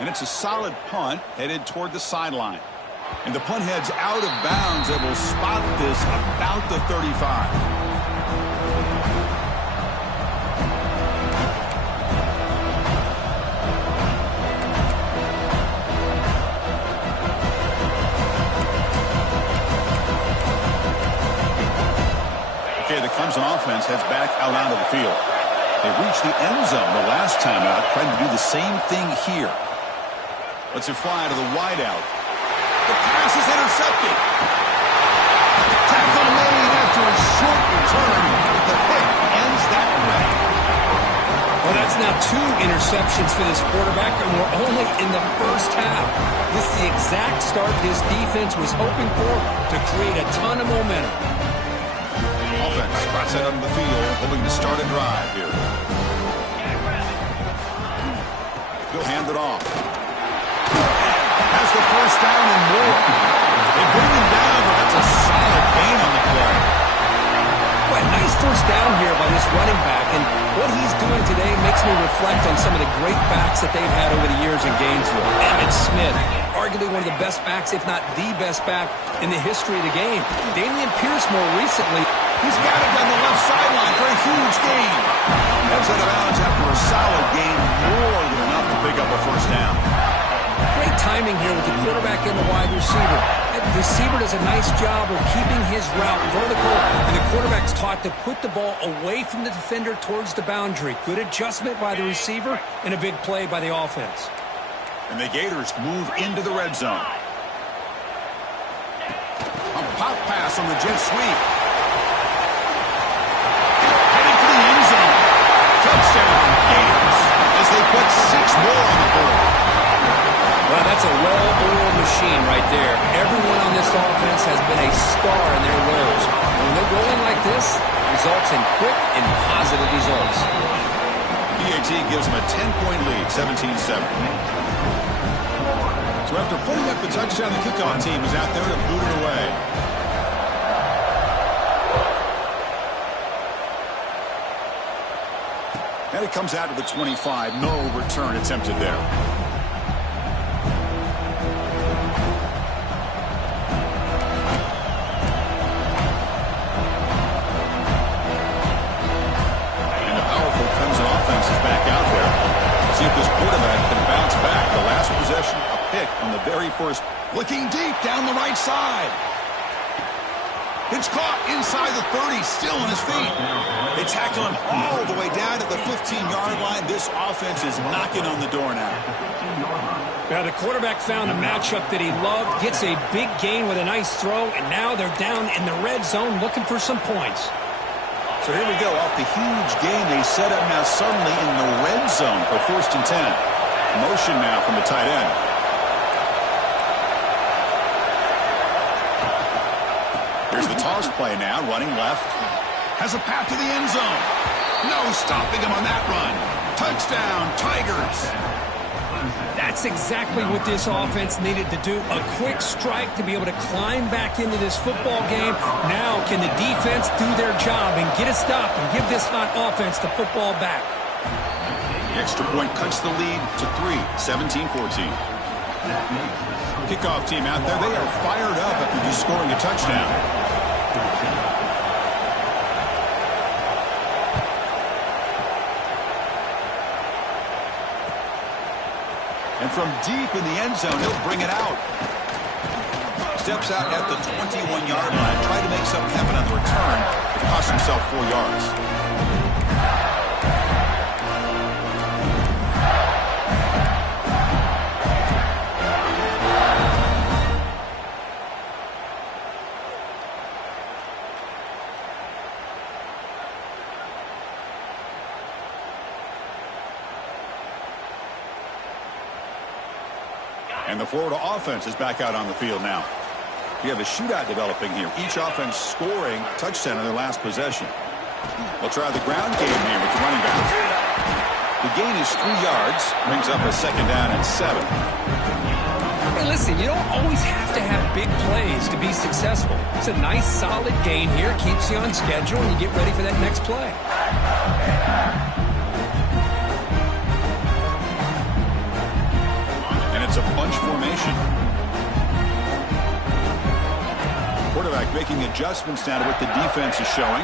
And it's a solid punt headed toward the sideline. And the punt heads out of bounds. It will spot this about the 35. Okay, the Clemson offense heads back out onto the field. They reached the end zone the last time out, trying to do the same thing here. Let's it fly to the wideout. The pass is intercepted. Tackle made after a short return. The pick ends that way. Well, that's now 2 interceptions for this quarterback, and we're only in the first half. This is the exact start his defense was hoping for to create a ton of momentum. Offense spots it on the field, hoping to start a drive here. He'll hand it off. Has the first down and more. They bring him down, but that's a solid gain on the play. Well, nice first down here by this running back, and what he's doing today makes me reflect on some of the great backs that they've had over the years in Gainesville. Emmitt Smith, arguably one of the best backs, if not the best back in the history of the game. Dameon Pierce more recently. He's got it down the left sideline for a huge gain. That's out of bounds after a solid gain, more than enough to pick up a first down. Great timing here with the quarterback and the wide receiver. The receiver does a nice job of keeping his route vertical, and the quarterback's taught to put the ball away from the defender towards the boundary. Good adjustment by the receiver and a big play by the offense. And the Gators move into the red zone. A pop pass on the jet sweep. Heading for the end zone. Touchdown, Gators, as they put 6 more on the board. Well, that's a well-oiled machine right there. Everyone on this offense has been a star in their roles. And when they're rolling like this, results in quick and positive results. PAT gives them a 10-point lead, 17-7. So after putting up the touchdown, the kickoff team is out there to boot it away. And it comes out to the 25. No return attempted there. See if this quarterback can bounce back. The last possession, a pick on the very first. Looking deep down the right side. It's caught inside the 30, still on his feet. They tackle him all the way down to the 15-yard line. This offense is knocking on the door now. Now the quarterback found a matchup that he loved, gets a big gain with a nice throw, and now they're down in the red zone looking for some points. So here we go, off the huge gain they set up now suddenly in the red zone for 1st and 10. Motion now from the tight end. Here's the toss play now, running left. Has a path to the end zone. No stopping him on that run. Touchdown, Tigers. That's exactly what this offense needed to do. A quick strike to be able to climb back into this football game. Now can the defense do their job and get a stop and give this hot offense the football back? The extra point cuts the lead to 3, 17-14. Kickoff team out there. They are fired up after just scoring a touchdown. And from deep in the end zone, he'll bring it out. Steps out at the 21-yard line. Tried to make something happen on the return. It cost himself 4 yards. And the Florida offense is back out on the field now. We have a shootout developing here. Each offense scoring a touchdown in their last possession. We'll try the ground game here with the running back. The gain is 3 yards. Brings up a 2nd down and 7. Hey, listen, you don't always have to have big plays to be successful. It's a nice, solid gain here. Keeps you on schedule, and you get ready for that next play. making adjustments now to what the defense is showing.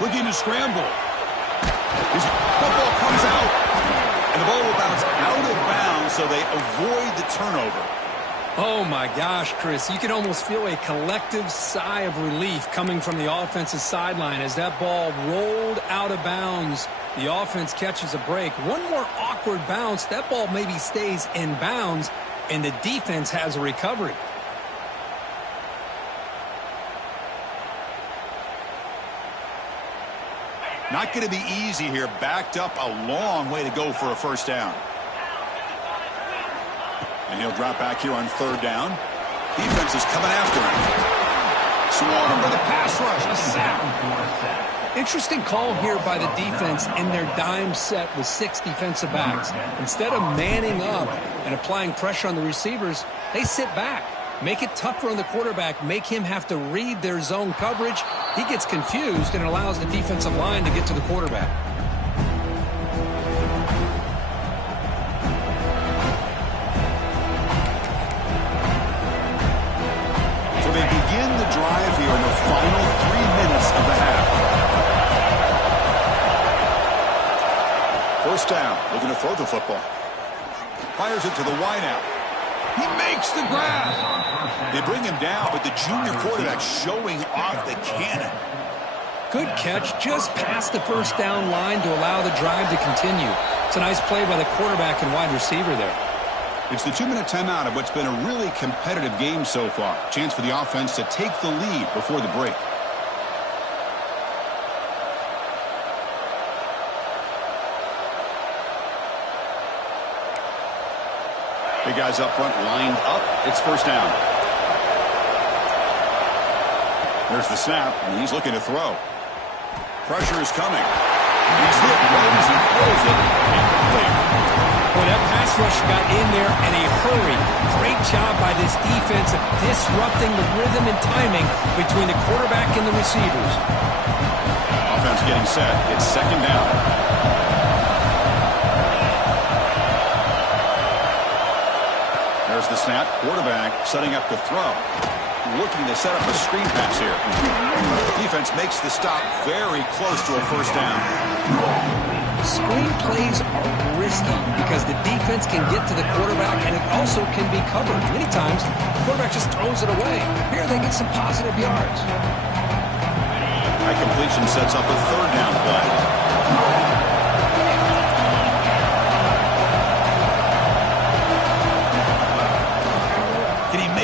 Looking to scramble. His football comes out. And the ball will bounce out of bounds, so they avoid the turnover. Oh, my gosh, Chris. You can almost feel a collective sigh of relief coming from the offensive sideline as that ball rolled out of bounds. The offense catches a break. One more awkward bounce. That ball maybe stays in bounds, and the defense has a recovery. Not going to be easy here. Backed up a long way to go for a first down. And he'll drop back here on third down. Defense is coming after him. Swarmed by the pass rush. A sack. Interesting call here by the defense in their dime set with 6 defensive backs. Instead of manning up and applying pressure on the receivers, they sit back. Make it tougher on the quarterback. Make him have to read their zone coverage. He gets confused and allows the defensive line to get to the quarterback. So they begin the drive here in the final 3 minutes of the half. First down, looking to throw the football. Fires it to the wideout. He makes the grab. They bring him down, but the junior quarterback showing off the cannon. Good catch, just past the first down line to allow the drive to continue. It's a nice play by the quarterback and wide receiver there. It's the 2-minute timeout of what's been a really competitive game so far. Chance for the offense to take the lead before the break. Big guys up front lined up. It's first down. There's the snap, and he's looking to throw. Pressure is coming. He's hit right as he throws it. Well, that pass rush got in there in a hurry. Great job by this defense of disrupting the rhythm and timing between the quarterback and the receivers. Offense getting set. It's second down. There's the snap. Quarterback setting up to throw. Looking to set up a screen pass here. Defense makes the stop very close to a first down. Screen plays are risky because the defense can get to the quarterback and it also can be covered. Many times, the quarterback just throws it away. Here they get some positive yards. High completion sets up a third down play.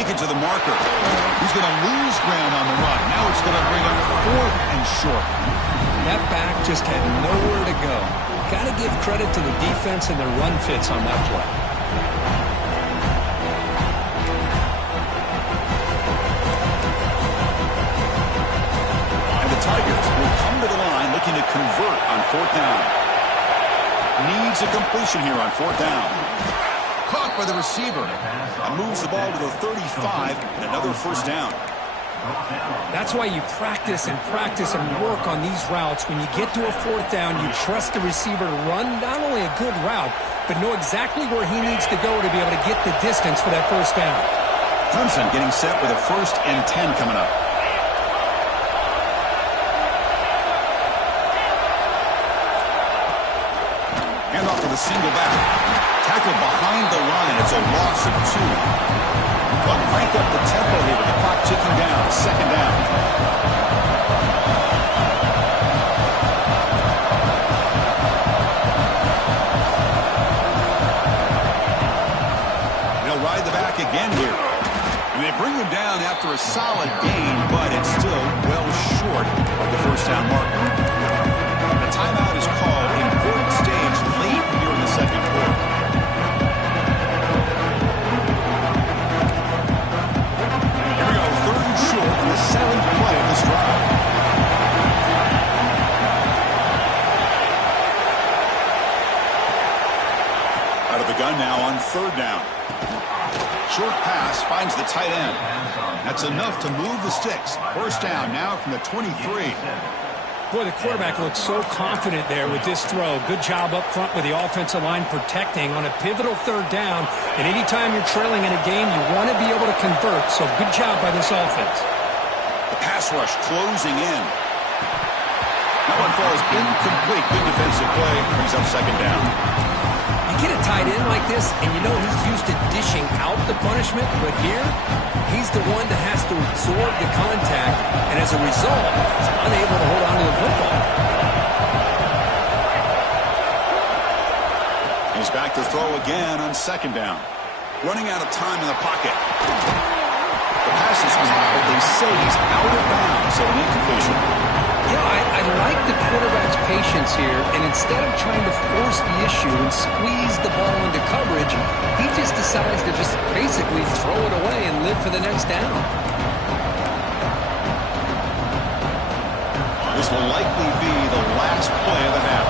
To the marker. He's going to lose ground on the run. Now it's going to bring up 4th and short. That back just had nowhere to go. Got to give credit to the defense and their run fits on that play. And the Tigers will come to the line looking to convert on 4th down. Needs a completion here on 4th down. Caught by the receiver. And moves the ball to the 35 and another first down. That's why you practice and work on these routes. When you get to a 4th down, you trust the receiver to run not only a good route, but know exactly where he needs to go to be able to get the distance for that first down. Clemson getting set with a 1st and 10 coming up. Hand off to the single back. Tackled behind the line. It's a loss of 2. But crank up the tempo here with the clock ticking down. Second down. They'll ride the back again here. And they bring him down after a solid gain, but it's still well short of the first down marker. The timeout is called. Important stage late here in the second quarter. The 7th play of this drive. Out of the gun now on 3rd down. Short pass finds the tight end. That's enough to move the sticks. First down now from the 23. Boy, the quarterback looks so confident there with this throw. Good job up front with the offensive line protecting on a pivotal third down. And anytime you're trailing in a game, you want to be able to convert. So good job by this offense. The pass rush closing in. That one falls incomplete. Good defensive play. Brings up second down. You get a tight end like this, and you know he's used to dishing out the punishment, but here, he's the one that has to absorb the contact, and as a result, he's unable to hold on to the football. He's back to throw again on second down. Running out of time in the pocket. The pass is caught, but they say he's out of bounds, so an incompletion. Yeah, I like the quarterback's patience here, and instead of trying to force the issue and squeeze the ball into coverage, he just decides to just basically throw it away and live for the next down. This will likely be the last play of the half.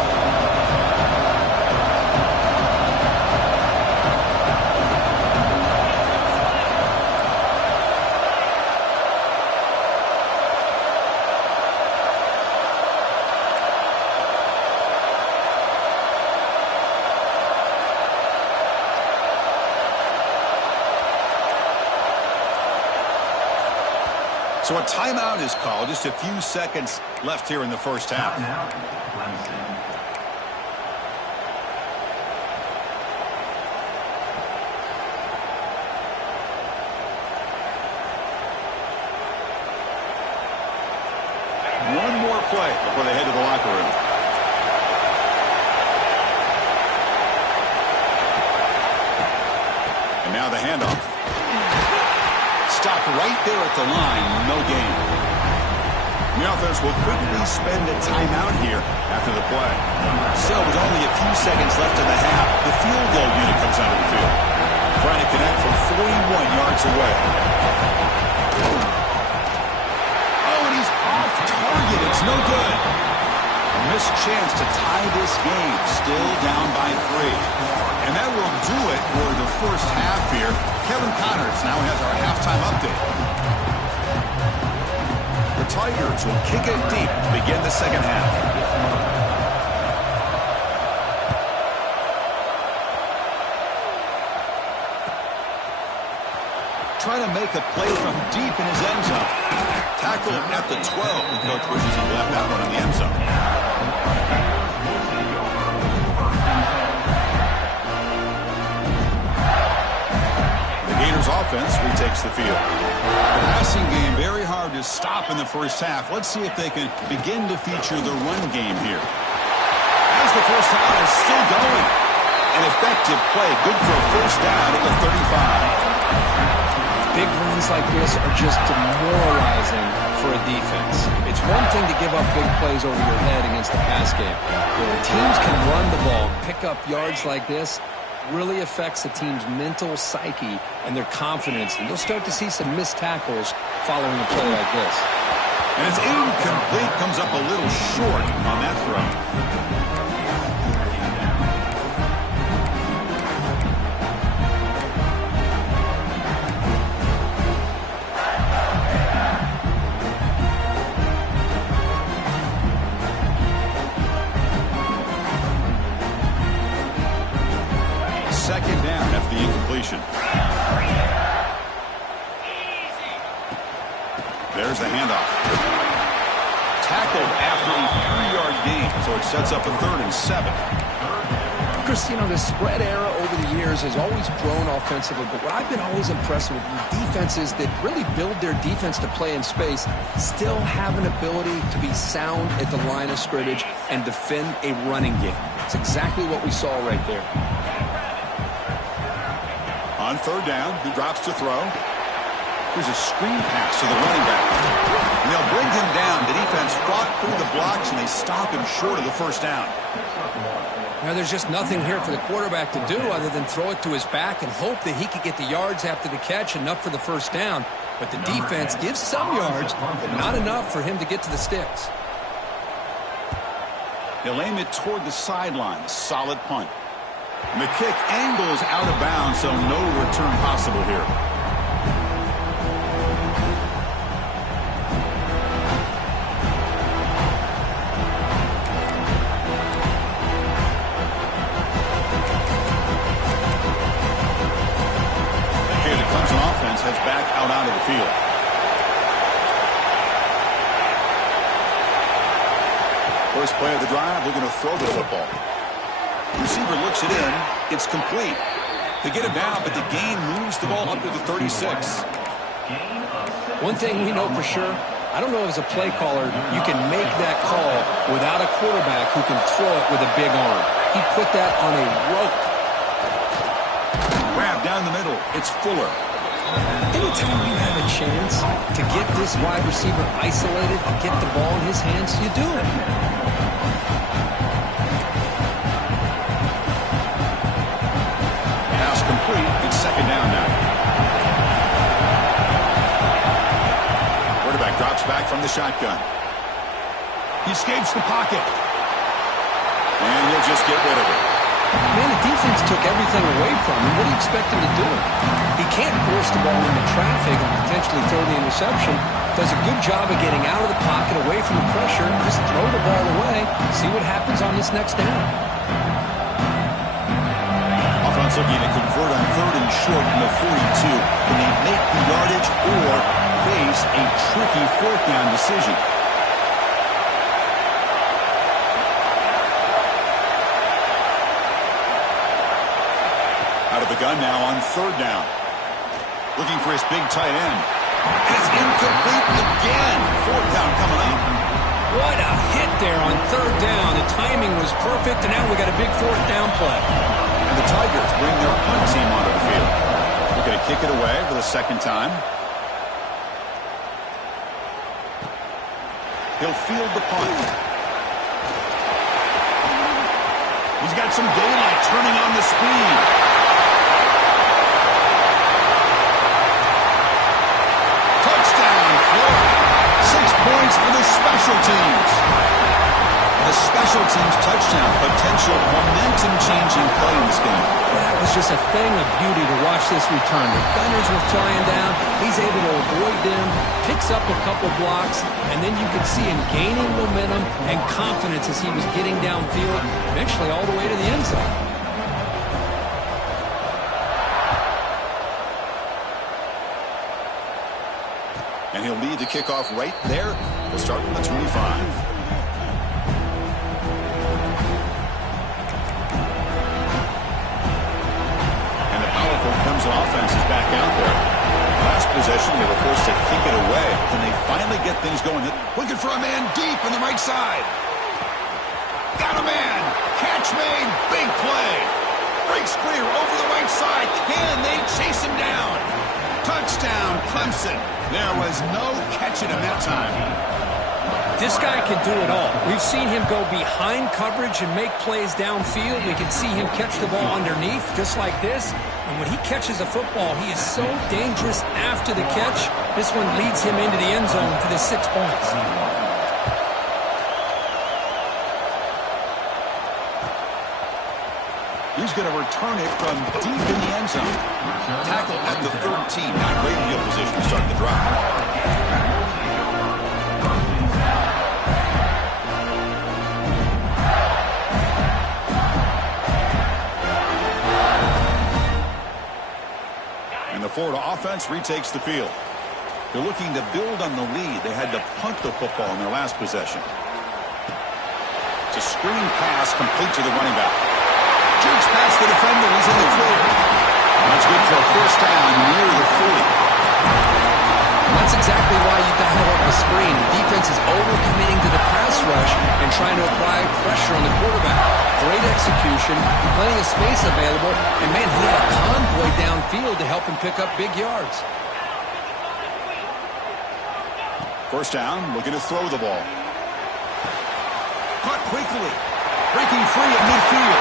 So a timeout is called. Just a few seconds left here in the first half. One more play before they head to the locker room. And now the handoff. Stopped right there at the line, no gain. The offense will quickly spend a timeout here after the play. So with only a few seconds left in the half, the field goal unit comes out of the field. Trying to connect from 41 yards away. Oh, and he's off target. It's no good. A missed chance to tie this game. Still down by 3. And that will do it for the first half here. Kevin Connors now has our halftime update. The Tigers will kick it deep to begin the second half. Trying to make a play from deep in his end zone. Tackle at the 12. The coach wishes he left that one in the end zone. Gators offense retakes the field. The passing game very hard to stop in the first half. Let's see if they can begin to feature the run game here. As the first down is still going. An effective play. Good for a first down at the 35. Big runs like this are just demoralizing for a defense. It's one thing to give up big plays over your head against the pass game. But when teams can run the ball, pick up yards like this, really affects the team's mental psyche and their confidence. And you'll start to see some missed tackles following a play like this. And it's incomplete. Comes up a little short on that throw. Second down after the incompletion. There's the handoff. Tackled after a 3-yard gain, so it sets up a 3rd and 7. Chris, you know, the spread era over the years has always grown offensively, but what I've been always impressed with defenses that really build their defense to play in space still have an ability to be sound at the line of scrimmage and defend a running game. It's exactly what we saw right there. On third down, he drops to throw. Here's a screen pass to the running back. And they'll bring him down. The defense fought through the blocks, and they stop him short of the first down. Now, there's just nothing here for the quarterback to do other than throw it to his back and hope that he could get the yards after the catch, enough for the first down. But the defense gives some yards, but not enough for him to get to the sticks. He'll aim it toward the sideline. Solid punt. And the kick angles out of bounds, so no return possible here. First play of the drive, looking to throw the football. Receiver looks it in. It's complete. They get him down, but the gain moves the ball up to the 36. One thing we know for sure, I don't know as a play caller, you can make that call without a quarterback who can throw it with a big arm. He put that on a rope. Grab down the middle. It's Fuller. Anytime you have a chance to get this wide receiver isolated and get the ball in his hands, you do it. Pass complete. It's second down now. Quarterback drops back from the shotgun. He escapes the pocket. And he'll just get rid of it. Man, the defense took everything away from him. What do you expect him to do? He can't force the ball into traffic and potentially throw the interception. Does a good job of getting out of the pocket, away from the pressure, just throw the ball away, see what happens on this next down. Offense looking to convert on third and short from the 42. Can they make the yardage or face a tricky fourth down decision? Out of the gun now on third down. Looking for his big tight end. And it's incomplete again. Fourth down coming up. What a hit there on third down. The timing was perfect, and now we got a big fourth down play. And the Tigers bring their punt team onto the field. They're going to kick it away for the second time. He'll field the punt. He's got some daylight turning on the speed. Touchdown, Florida. 6 points for the special teams. A special teams touchdown, potential momentum-changing play in this game. That was just a thing of beauty to watch this return. The gunners were flying down. He's able to avoid them, picks up a couple blocks, and then you could see him gaining momentum and confidence as he was getting downfield, eventually all the way to the end zone. And he'll lead the kickoff right there. We'll start from the 25. Clemson offense is back out there. Last possession, they were forced to kick it away. Can they finally get things going? Looking for a man deep on the right side. Got a man. Catch made. Big play. Breaks clear over the right side. Can they chase him down? Touchdown, Clemson. There was no catching him that time. This guy can do it all. We've seen him go behind coverage and make plays downfield. We can see him catch the ball underneath just like this. And when he catches a football, he is so dangerous after the catch. This one leads him into the end zone for the 6 points. He's going to return it from deep in the end zone. Tackle at the 13. Not great field position to start the drive. Florida offense retakes the field. They're looking to build on the lead. They had to punt the football in their last possession. It's a screen pass complete to the running back. Jerks past the defender. He's in the clear. That's good for a first down near the 40. That's exactly why you dial up the screen. The defense is overcommitting to the pass rush and trying to apply pressure on the quarterback. Great execution, plenty of space available, and man, he had a convoy downfield to help him pick up big yards. First down, looking to throw the ball. Caught quickly, breaking free at midfield.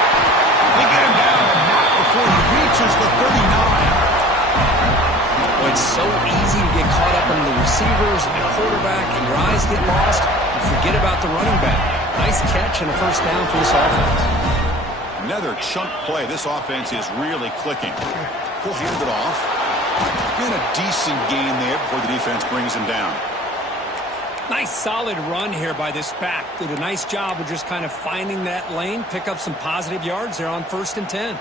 They get him down, not before he reaches the 39. Well, it's so easy to get caught up in the receivers and the quarterback, and your eyes get lost, and forget about the running back. Nice catch and a first down for this offense. Another chunk play. This offense is really clicking. He'll hand it off. And a decent gain there before the defense brings him down. Nice solid run here by this back. Did a nice job of just kind of finding that lane, pick up some positive yards there on 1st and 10.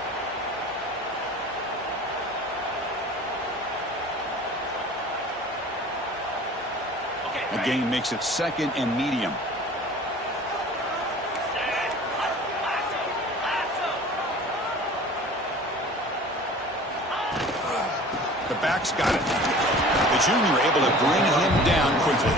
The gain makes it 2nd and medium. quarterback's got it. The junior able to bring him down quickly.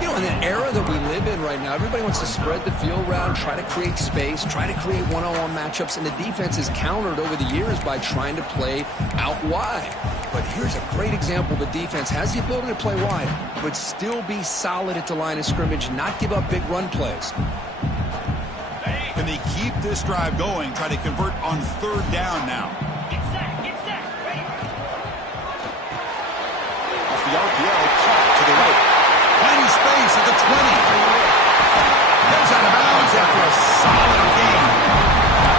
You know, in the era that we live in right now, everybody wants to spread the field around, try to create space, try to create one-on-one matchups, and the defense is countered over the years by trying to play out wide. But here's a great example. The defense has the ability to play wide, but still be solid at the line of scrimmage, not give up big run plays. Can they keep this drive going, try to convert on third down now? Off the RPO, caught to the right. Finding space at the 20. Goes out of bounds after a solid game.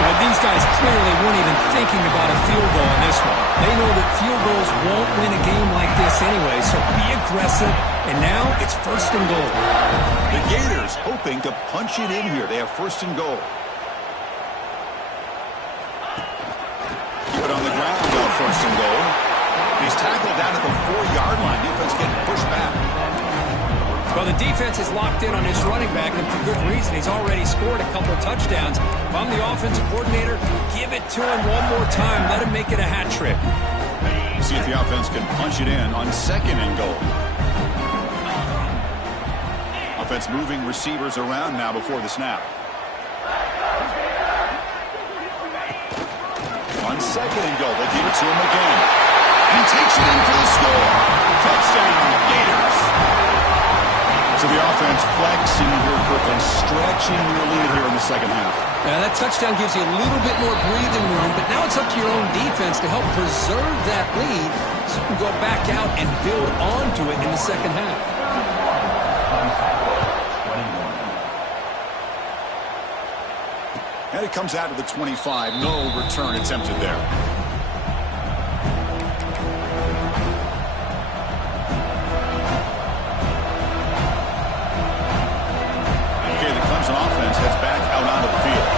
Well, these guys clearly weren't even thinking about a field goal in this one. They know that field goals won't win a game like this anyway, so be aggressive. And now it's first and goal. The Gators hoping to punch it in here. They have first and goal. Keep it on the ground, though, first and goal. He's tackled down at the 4-yard line. Defense getting pushed back. Well, the defense is locked in on his running back, and for good reason. He's already scored a couple of touchdowns. If I'm the offensive coordinator, give it to him one more time. Let him make it a hat trick. See if the offense can punch it in on second and goal. Offense moving receivers around now before the snap. On second and goal, they'll give it to him again. And he takes it in for the score. Touchdown, Gators. So the offense flexing here quickly, stretching your lead here in the second half. Now that touchdown gives you a little bit more breathing room, but now it's up to your own defense to help preserve that lead so you can go back out and build onto it in the second half. And it comes out of the 25. No return attempted there. Offense heads back out onto the field.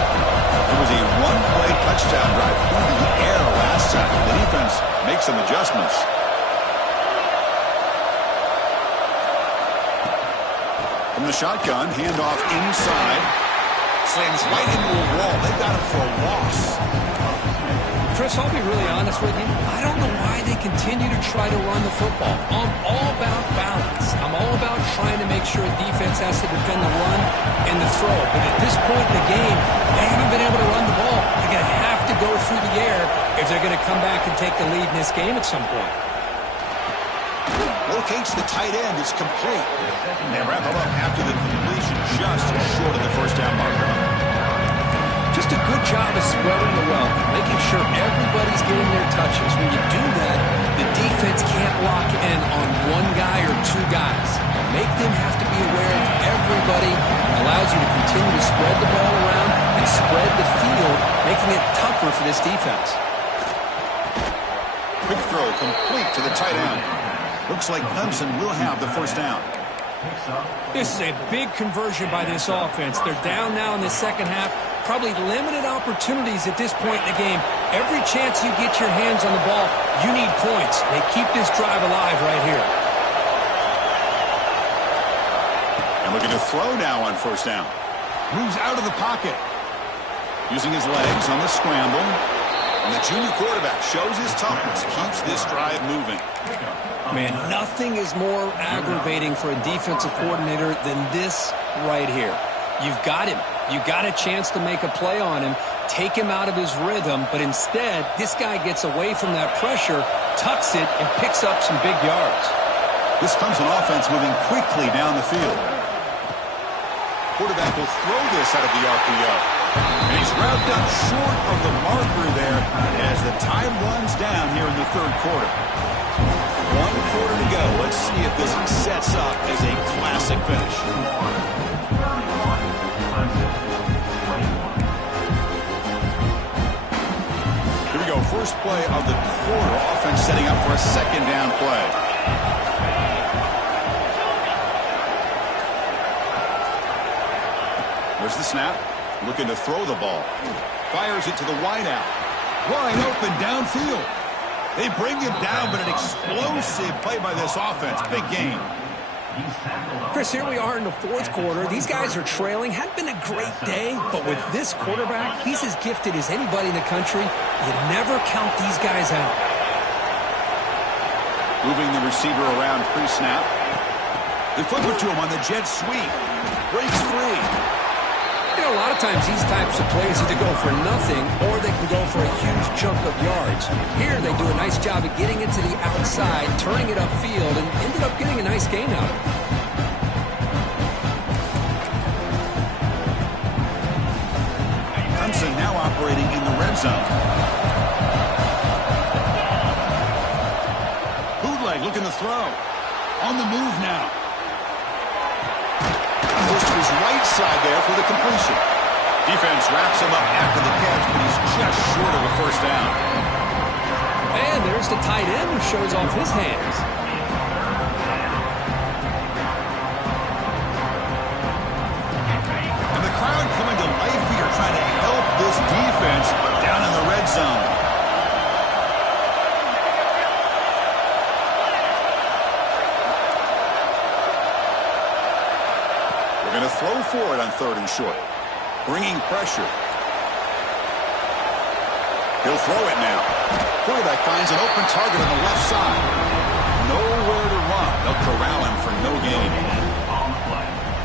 It was a one-play touchdown drive through the air last time. The defense makes some adjustments. From the shotgun, handoff inside. Slams right into a wall. They got him for a loss. Chris, I'll be really honest with you. I don't know why they continue to try to run the football. I'm all about balance. I'm all about trying to make sure defense has to defend the run and the throw. But at this point in the game, they haven't been able to run the ball. They're going to have to go through the air if they're going to come back and take the lead in this game at some point. Locates the tight end. It's complete. And they wrap it up after the completion, just short of the first down marker. Just a good job of spreading the wealth, making sure everybody's getting their touches. When you do that, the defense can't lock in on one guy or two guys. Make them have to be aware of everybody. It allows you to continue to spread the ball around and spread the field, making it tougher for this defense. Quick throw complete to the tight end. Looks like Clemson will have the first down. This is a big conversion by this offense. They're down now in the second half. Probably limited opportunities at this point in the game. Every chance you get your hands on the ball, you need points. They keep this drive alive right here. And looking to throw now on first down. Moves out of the pocket. Using his legs on the scramble. And the junior quarterback shows his toughness. Keeps this drive moving. Man, nothing is more aggravating for a defensive coordinator than this right here. You've got him. You got a chance to make a play on him, take him out of his rhythm, but instead, this guy gets away from that pressure, tucks it, and picks up some big yards. This comes an offense moving quickly down the field. Quarterback will throw this out of the RPO. And he's wrapped up short of the marker there as the time runs down here in the third quarter. 1 quarter to go. Let's see if this sets up as a classic finish. Here we go. First play of the quarter. Offense setting up for a second down play. There's the snap. Looking to throw the ball. Fires it to the wideout. Wide open downfield. They bring him down, but an explosive play by this offense. Big game. Chris, here we are in the fourth quarter. These guys are trailing. Hadn't been a great day, but with this quarterback, he's as gifted as anybody in the country. You never count these guys out. Moving the receiver around pre-snap. They flip it to him on the jet sweep. Breaks free. You know, a lot of times these types of plays either go for nothing or they can go for a huge chunk of yards. Here they do a nice job of getting it to the outside, turning it upfield, and ended up getting a nice gain out of it. Clemson now operating in the red zone. Bootleg looking to throw. On the move now. Goes to his right side there for the completion. Defense wraps him up after the catch, but he's just short of a first down. And there's the tight end who shows off his hands. And the crowd coming to life here, trying to help this defense down in the red zone. We're going to throw for it on 3rd and short. Bringing pressure. He'll throw it now. Quarterback finds an open target on the left side. Nowhere to run. They'll corral him for no gain.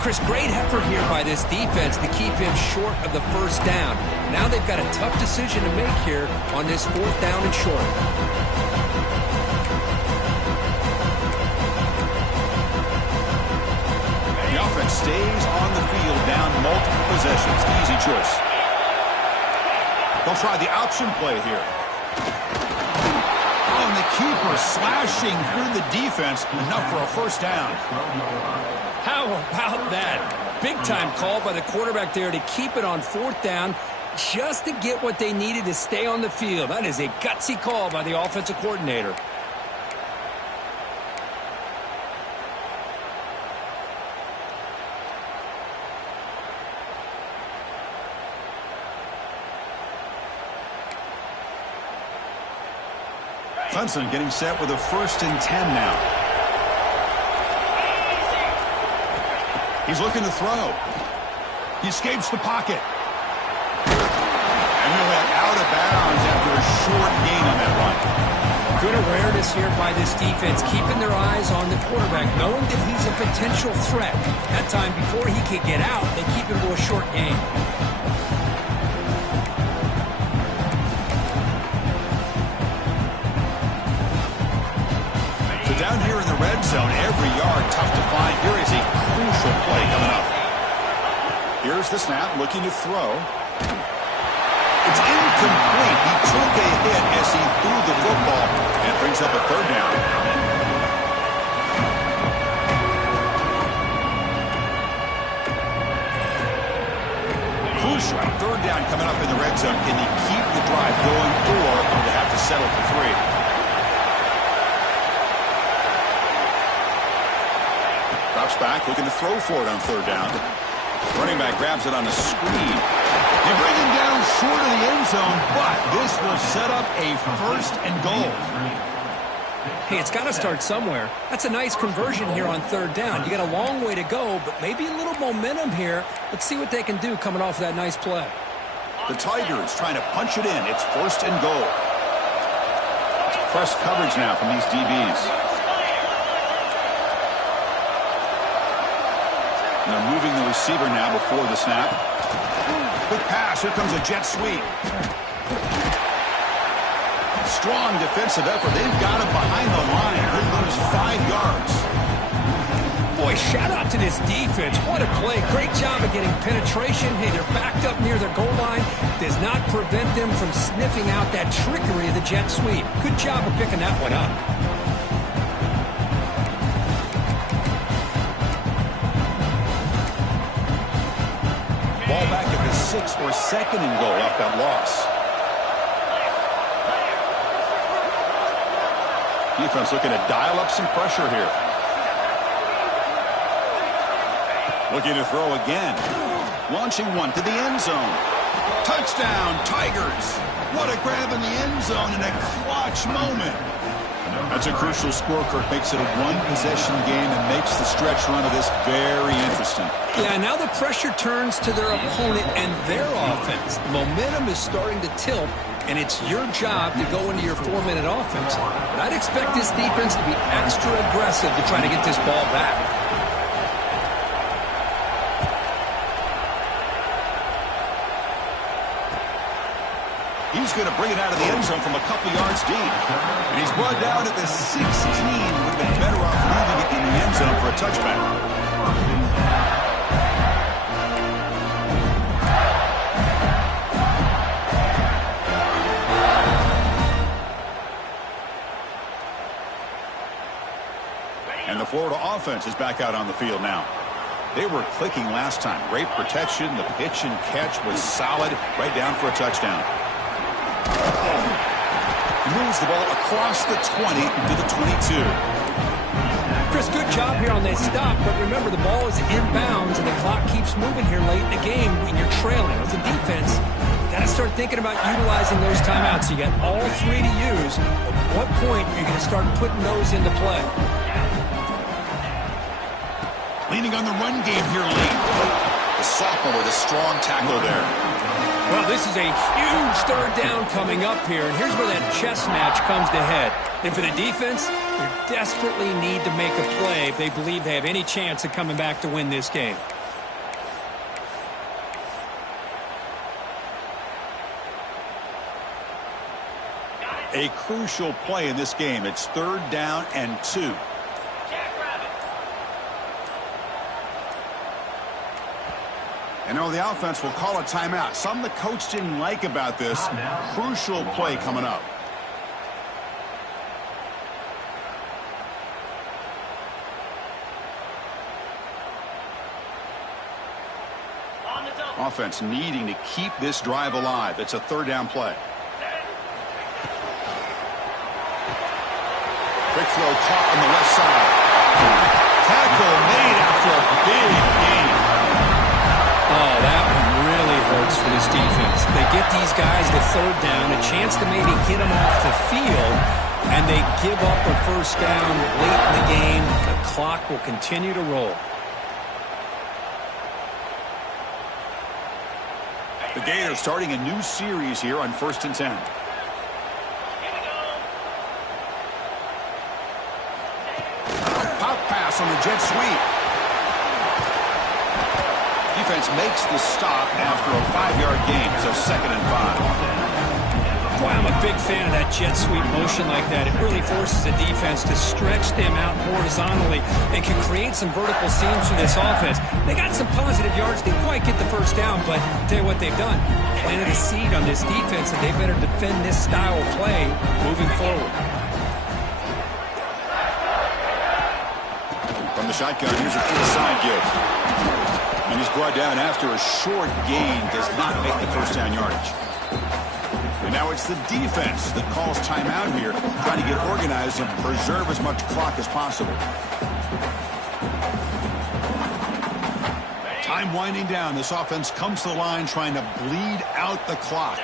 Chris, great effort here by this defense to keep him short of the first down. Now they've got a tough decision to make here on this 4th down and short. The offense stays on the field down multiple possessions. Easy choice. They'll try the option play here. Oh, and the keeper slashing through the defense. Enough for a first down. How about that? Big-time call by the quarterback there to keep it on 4th down just to get what they needed to stay on the field. That is a gutsy call by the offensive coordinator. Clemson getting set with a 1st and 10 now. He's looking to throw. He escapes the pocket. And he'll head out of bounds after a short gain on that run. Good awareness here by this defense, keeping their eyes on the quarterback, knowing that he's a potential threat. That time before he could get out, they keep him to a short gain. Down here in the red zone, every yard tough to find. Here is a crucial play coming up. Here's the snap, looking to throw. It's incomplete. He took a hit as he threw the football and brings up a 3rd down. Crucial 3rd down coming up in the red zone. Can he keep the drive going, or will they have to settle for 3? Drops back, looking to throw for it on 3rd down. Running back grabs it on the screen. They bring him down short of the end zone, but this will set up a 1st and goal. Hey, it's got to start somewhere. That's a nice conversion here on 3rd down. You got a long way to go, but maybe a little momentum here. Let's see what they can do coming off that nice play. The Tigers trying to punch it in. It's 1st and goal. It's press coverage now from these DBs. And they're moving the receiver now before the snap. Quick pass. Here comes a jet sweep. Strong defensive effort. They've got him behind the line. He'll lose 5 yards. Boy, shout out to this defense. What a play. Great job of getting penetration. Hey, they're backed up near their goal line. Does not prevent them from sniffing out that trickery of the jet sweep. Good job of picking that one up. Ball back at the 6 or 2nd and goal off that loss. Defense looking to dial up some pressure here. Looking to throw again. Launching one to the end zone. Touchdown, Tigers. What a grab in the end zone in a clutch moment. That's a crucial score. Kirk makes it a 1-possession game and makes the stretch run of this very interesting. Yeah, now the pressure turns to their opponent and their offense. The momentum is starting to tilt and it's your job to go into your 4-minute offense. But I'd expect this defense to be extra aggressive to try to get this ball back. He's going to bring it out of the end zone from a couple yards deep. And he's brought down at the 16. Would have been better off leaving it in the end zone for a touchback. And the Florida offense is back out on the field now. They were clicking last time. Great protection. The pitch and catch was solid. Right down for a touchdown. He moves the ball across the 20 to the 22. Chris, good job here on that stop, but remember the ball is inbounds and the clock keeps moving here late in the game when you're trailing. With the defense, you got to start thinking about utilizing those timeouts. You got all 3 to use. At what point are you going to start putting those into play? Leaning on the run game here late. The sophomore with a strong tackle there. Well, this is a huge third down coming up here, and here's where that chess match comes to head. And for the defense, they desperately need to make a play if they believe they have any chance of coming back to win this game. A crucial play in this game. It's 3rd down and 2. And now the offense will call a timeout. Something the coach didn't like about this. Crucial play coming up. Offense needing to keep this drive alive. It's a 3rd down play. Quick throw caught on the left side. Tackle made after a big gain. Oh, that one really hurts for this defense. They get these guys to 3rd down, a chance to maybe get them off the field, and they give up a 1st down late in the game. The clock will continue to roll. The Gators starting a new series here on 1st and 10. Pop pass on the jet sweep. Defense makes the stop after a 5-yard gain, so 2nd and 5. Boy, I'm a big fan of that jet sweep motion like that. It really forces the defense to stretch them out horizontally and can create some vertical seams for this offense. They got some positive yards. Didn't quite get the 1st down, but I'll tell you what they've done. Planted a seed on this defense, and they better defend this style of play moving forward. From the shotgun, here's an inside give. And he's brought down after a short gain. Does not make the 1st down yardage. And now it's the defense that calls timeout here, trying to get organized and preserve as much clock as possible. Time winding down. This offense comes to the line trying to bleed out the clock.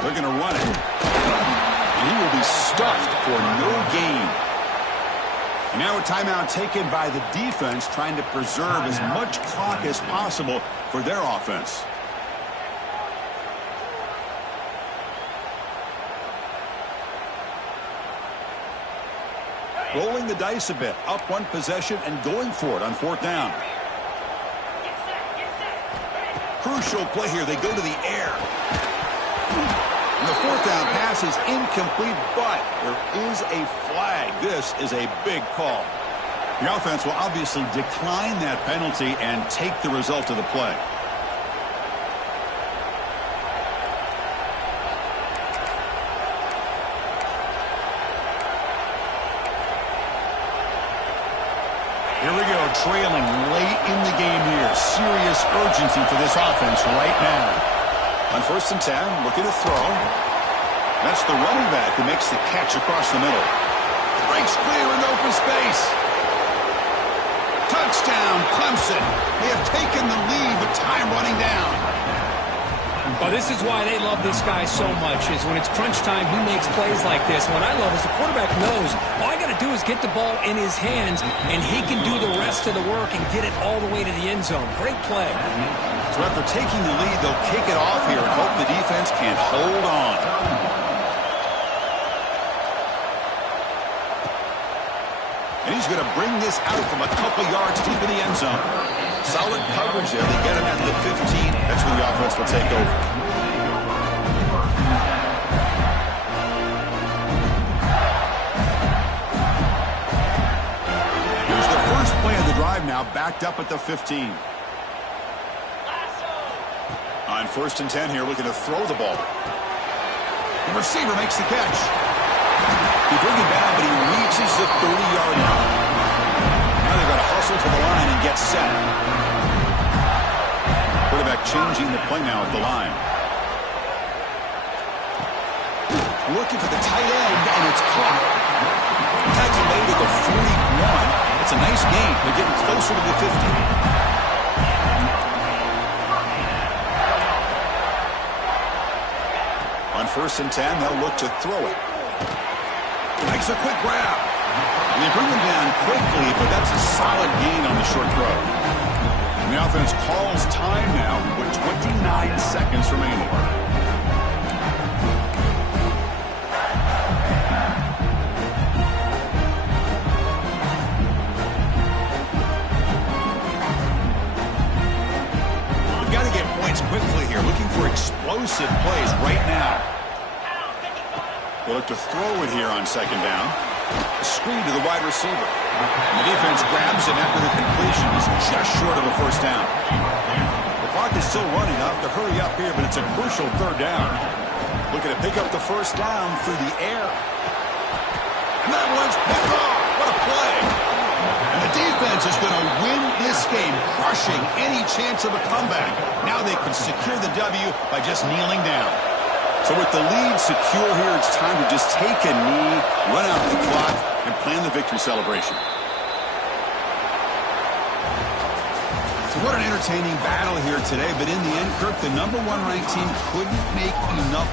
They're going to run it. And he will be stuffed for no gain. And now a timeout taken by the defense, trying to preserve as much clock as possible for their offense. Rolling the dice a bit, up one possession and going for it on 4th down. Crucial play here. They go to the air. And the 4th down pass is incomplete, but there is a flag. This is a big call. The offense will obviously decline that penalty and take the result of the play. Here we go, trailing late in the game here. Serious urgency for this offense right now. On 1st and 10, looking to throw. That's the running back who makes the catch across the middle. Breaks clear in open space. Touchdown, Clemson. They have taken the lead with time running down. Well, this is why they love this guy so much, is when it's crunch time, he makes plays like this. What I love is the quarterback knows all I got to do is get the ball in his hands, and he can do the rest of the work and get it all the way to the end zone. Great play. So after taking the lead, they'll kick it off here and hope the defense can hold on. And he's going to bring this out from a couple yards deep in the end zone. Solid coverage there. They get him at the 15. That's where the offense will take over. Here's the first play of the drive now, backed up at the 15. On 1st and 10 here, looking to throw the ball. The receiver makes the catch. He brings it down, but he reaches the 30-yard line. Now they've got to hustle to the line and get set. Quarterback changing the play now at the line. Looking for the tight end, and it's caught. Tags him later to the 41. It's a nice gain. They're getting closer to the 50. On 1st and 10, they'll look to throw it. Makes a quick grab. And they bring him down quickly, but that's a solid gain on the short throw. And the offense calls time now with 29 seconds remaining. We've got to get points quickly here. Looking for explosive plays right now. They look to throw it here on 2nd down. A screen to the wide receiver. And the defense grabs him after the completion. He's just short of a 1st down. The clock is still running. I'll have to hurry up here, but it's a crucial 3rd down. Looking to pick up the 1st down through the air. And that one's picked off. What a play. And the defense is going to win this game, crushing any chance of a comeback. Now they can secure the W by just kneeling down. So with the lead secure here, it's time to just take a knee, run out the clock, and plan the victory celebration. So what an entertaining battle here today. But in the end, Kirk, the #1 ranked team couldn't make enough